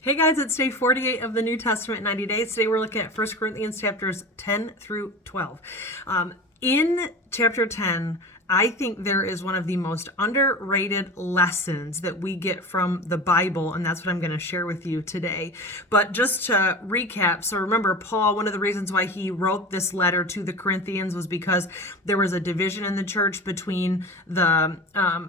Hey guys, it's day 48 of the New Testament in 90 days. Today we're looking at 1 Corinthians chapters 10 through 12. In chapter 10, I think there is one of the most underrated lessons that we get from the Bible, and that's what I'm going to share with you today. But just to recap, so remember, Paul, one of the reasons why he wrote this letter to the Corinthians was because there was a division in the church between the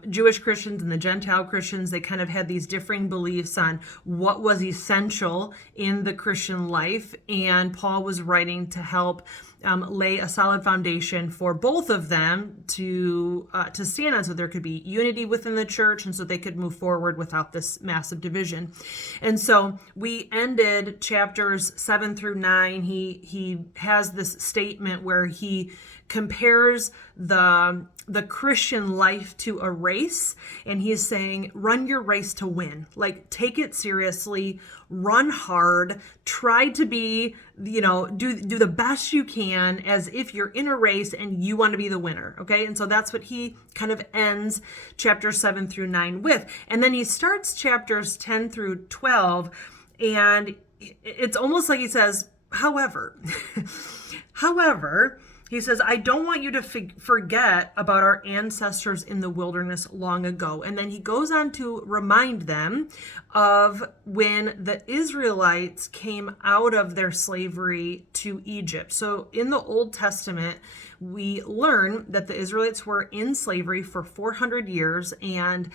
Jewish Christians and the Gentile Christians. They kind of had these differing beliefs on what was essential in the Christian life, and Paul was writing to help lay a solid foundation for both of them to stand on, so there could be unity within the church, and so they could move forward without this massive division. And so we ended chapters 7 through 9. He has this statement where he compares the Christian life to a race, and he's saying, run your race to win. Like, take it seriously, run hard, try to be, do the best you can as if you're in a race and you want to be the winner. Okay. And so that's what he kind of ends chapter 7 through 9 with. And then he starts chapters 10 through 12, and it's almost like he says, however, he says, I don't want you to forget about our ancestors in the wilderness long ago. And then he goes on to remind them of when the Israelites came out of their slavery to Egypt. So in the Old Testament, we learn that the Israelites were in slavery for 400 years, and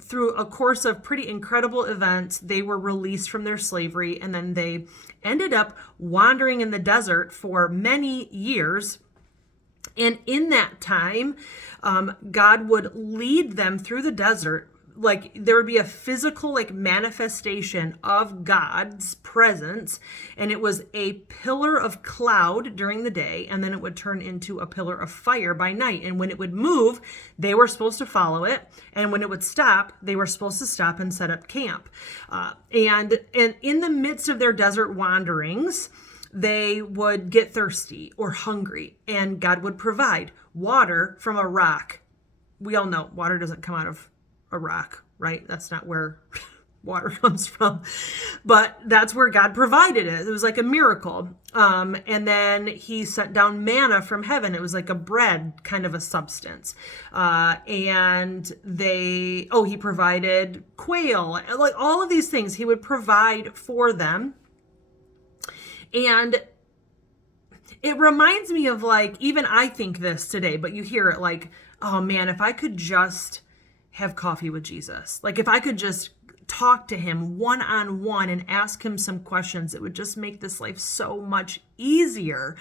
through a course of pretty incredible events, they were released from their slavery, and then they ended up wandering in the desert for many years. And in that time, God would lead them through the desert. Like, there would be a physical manifestation of God's presence, and it was a pillar of cloud during the day, and then it would turn into a pillar of fire by night. And when it would move, they were supposed to follow it, and when it would stop, they were supposed to stop and set up camp. And in the midst of their desert wanderings, they would get thirsty or hungry, and God would provide water from a rock. We all know water doesn't come out of a rock, right? That's not where water comes from, but that's where God provided it. It was like a miracle. And then he sent down manna from heaven. It was like a bread kind of a substance. And he provided quail, like all of these things he would provide for them. And it reminds me of, even I think this today, but you hear it oh man, if I could just have coffee with Jesus. Like, if I could just talk to him one-on-one and ask him some questions, it would just make this life so much easier.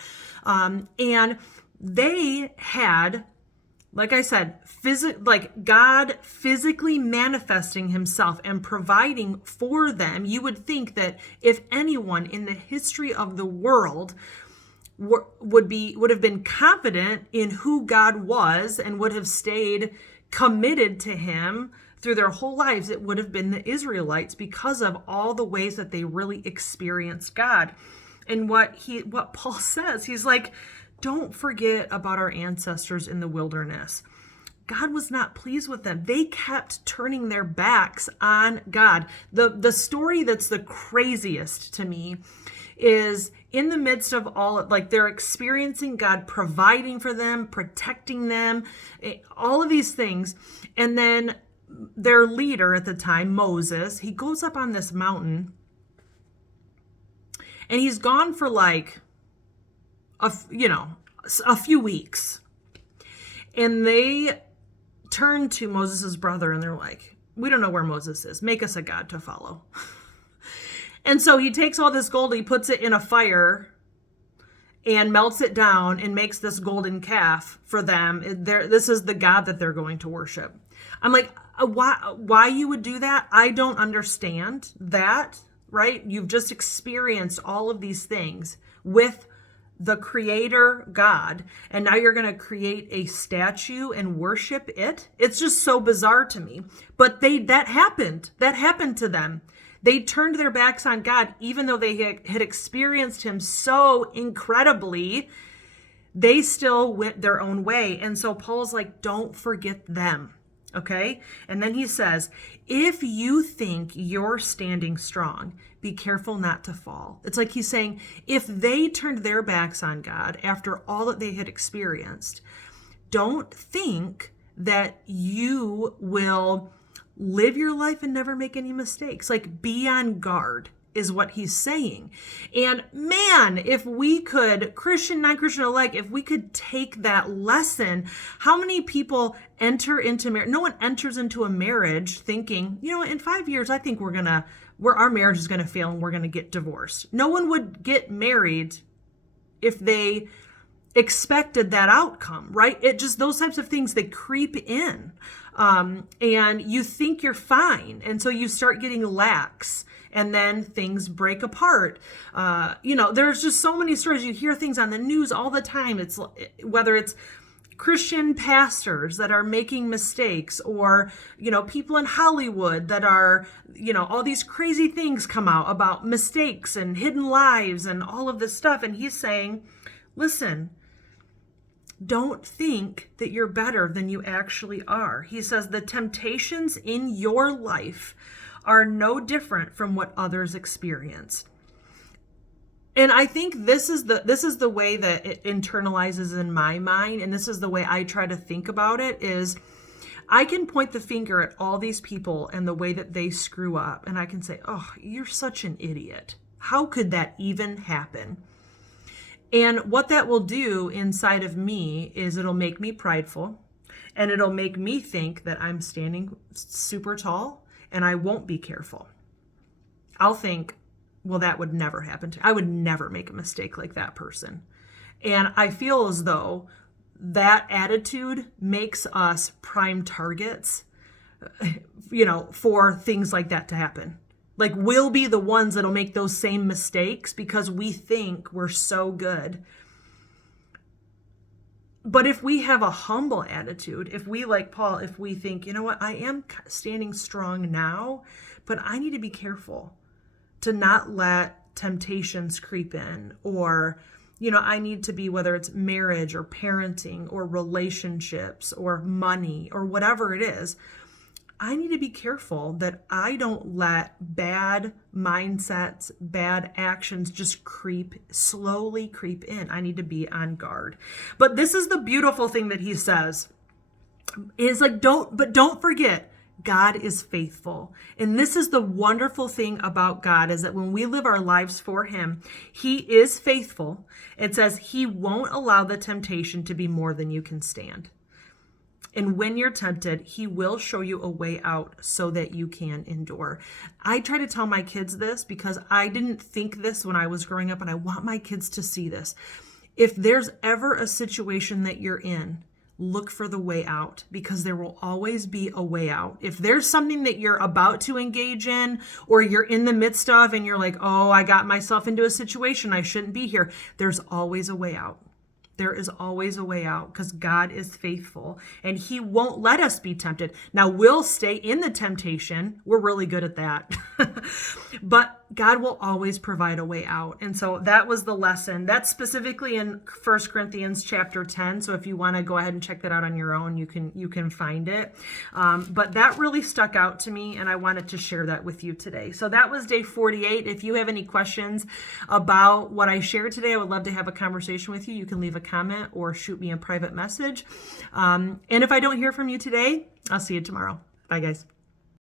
And they had, like I said, God physically manifesting himself and providing for them. You would think that if anyone in the history of the world would have been confident in who God was and would have stayed committed to him through their whole lives, it would have been the Israelites, because of all the ways that they really experienced God. And what Paul says, he's like, don't forget about our ancestors in the wilderness. God was not pleased with them. They kept turning their backs on God. The story that's the craziest to me is in the midst of all, they're experiencing God providing for them, protecting them, all of these things. And then their leader at the time, Moses, he goes up on this mountain, and he's gone for a few weeks. And they turn to Moses' brother, and they're like, we don't know where Moses is. Make us a god to follow. And so he takes all this gold, he puts it in a fire and melts it down and makes this golden calf for them. This is the God that they're going to worship. I'm like, why you would do that? I don't understand that, right? You've just experienced all of these things with the creator God, and now you're going to create a statue and worship it. It's just so bizarre to me. But that happened to them. They turned their backs on God, even though they had experienced him so incredibly. They still went their own way. And so Paul's like, don't forget them. Okay? And then he says, if you think you're standing strong, be careful not to fall. It's like he's saying, if they turned their backs on God after all that they had experienced, don't think that you will live your life and never make any mistakes. Like, be on guard is what he's saying. And man, if we could, Christian, non-Christian alike, if we could take that lesson, how many people enter into marriage? No one enters into a marriage thinking, in 5 years, I think our marriage is going to fail and we're going to get divorced. No one would get married if they expected that outcome, right? Those types of things, they creep in. And you think you're fine. And so you start getting lax, and then things break apart. There's just so many stories. You hear things on the news all the time. It's whether it's Christian pastors that are making mistakes, or, people in Hollywood that are, all these crazy things come out about mistakes and hidden lives and all of this stuff. And he's saying, listen, don't think that you're better than you actually are. He says the temptations in your life are no different from what others experience. And I think this is the way that it internalizes in my mind, and this is the way I try to think about it, is I can point the finger at all these people and the way that they screw up, and I can say, oh, you're such an idiot. How could that even happen? And what that will do inside of me is it'll make me prideful, and it'll make me think that I'm standing super tall and I won't be careful. I'll think, well, that would never happen to me. I would never make a mistake like that person. And I feel as though that attitude makes us prime targets, for things like that to happen. Like, we'll be the ones that'll make those same mistakes because we think we're so good. But if we have a humble attitude, if we, like Paul, if we think, I am standing strong now, but I need to be careful to not let temptations creep in, or, I need to be, whether it's marriage or parenting or relationships or money or whatever it is, I need to be careful that I don't let bad mindsets, bad actions just slowly creep in. I need to be on guard. But this is the beautiful thing that he says, is like, don't forget, God is faithful. And this is the wonderful thing about God, is that when we live our lives for him, he is faithful. It says he won't allow the temptation to be more than you can stand. And when you're tempted, he will show you a way out so that you can endure. I try to tell my kids this because I didn't think this when I was growing up, and I want my kids to see this. If there's ever a situation that you're in, look for the way out, because there will always be a way out. If there's something that you're about to engage in, or you're in the midst of, and you're like, oh, I got myself into a situation, I shouldn't be here, there's always a way out. There is always a way out, because God is faithful and he won't let us be tempted. Now, we'll stay in the temptation. We're really good at that. But God will always provide a way out. And so that was the lesson. That's specifically in 1 Corinthians chapter 10. So if you want to go ahead and check that out on your own, you can find it. But that really stuck out to me, and I wanted to share that with you today. So that was day 48. If you have any questions about what I shared today, I would love to have a conversation with you. You can leave a comment or shoot me a private message. And if I don't hear from you today, I'll see you tomorrow. Bye, guys.